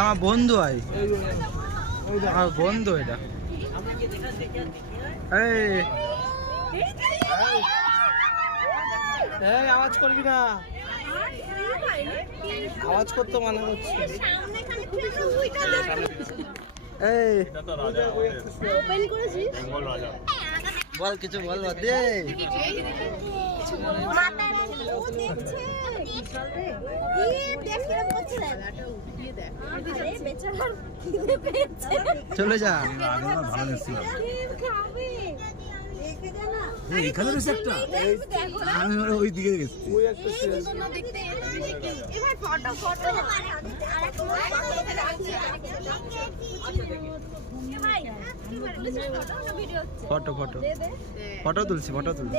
আমার বন্ধু হয়, আমার বন্ধু এটা। এই আওয়াজ করবি না, আওয়াজ করতে মানা করছে। এই বল, কিছু বল দে। চলে যা, এখানে রয়েছে একটা, আমি ওই দিকে গেছি। ফটো ফটো ফটো তুলছি, ফটো তুলছি।